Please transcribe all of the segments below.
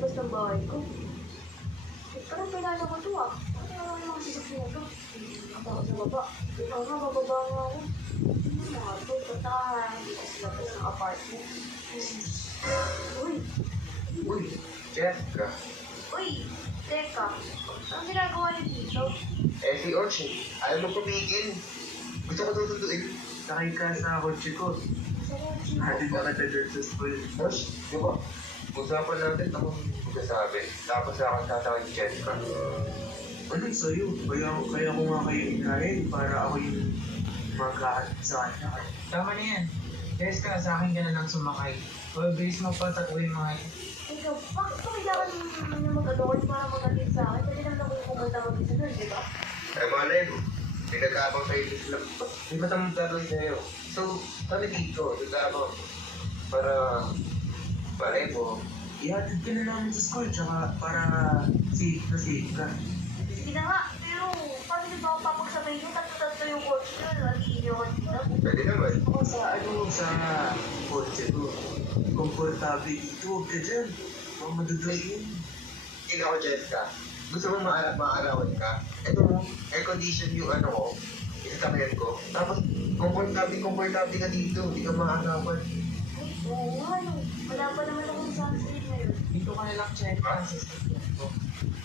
labas ng bahay ko. Eh, parang kailangan ko to ah. Ano naman yung sasakyan ko? Ako sa baba. Oo nga, bababa nga ako. Bago, patahan. Hindi kasi labas ng apartment. Uy! Uy, Jessica. Uy! Teka, anong ginagawa niyo dito? Eh, si Orchie, ayaw mo pumigil. Gusto ko tututuin. Sakay ka sa kotse ko. Sa kotse mo. Hatid na kita dyan sa school. Orch, di ba? Usapan natin akong magsasabi. Tapos ako tatawag ni Jessica. Ano sa'yo? Kaya ko nga kayo hinahin para ako yung magkahat sa kanya. Tama na yan. Jessica, sa akin ka na lang sumakay. O, bilis mo pa tatuloy mga ito. Teka, bakit ko kailangan na mag-alokal para mag-atid sa akin? Pwede lang ako yung pumunta mag-isa doon, di ba? Eh, malay mo. Pinag-aabang kayo dito lang. Di ba tamang gagawin sa'yo? So, kami dito, nag-aabang. Para, malay mo, ihatid ka na namin sa school, tsaka para safe na safe ka. Sige na nga, pero paano niyo ba ako papagsabay niyo? Tatlo-tatlo yung coach niyo, nag-iinyo ko dito. Pwede naman. Ako sa kotse ko. Komportable dito, huwag ka dyan. Huwag maduduyin. Hindi ako, Jessica. Gusto mo maarawan ka? Ito mo, air condition yung ano ko, isasakyan ko. Tapos, komportable ka dito. Hindi ka maarawan. Ay, oo nga no. Wala pa naman akong sunscreen ngayon. Dito ka na lang check ang system ko.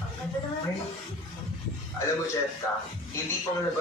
Ang ganda naman. Ay, Alam mo, Jessica, hindi pa malabas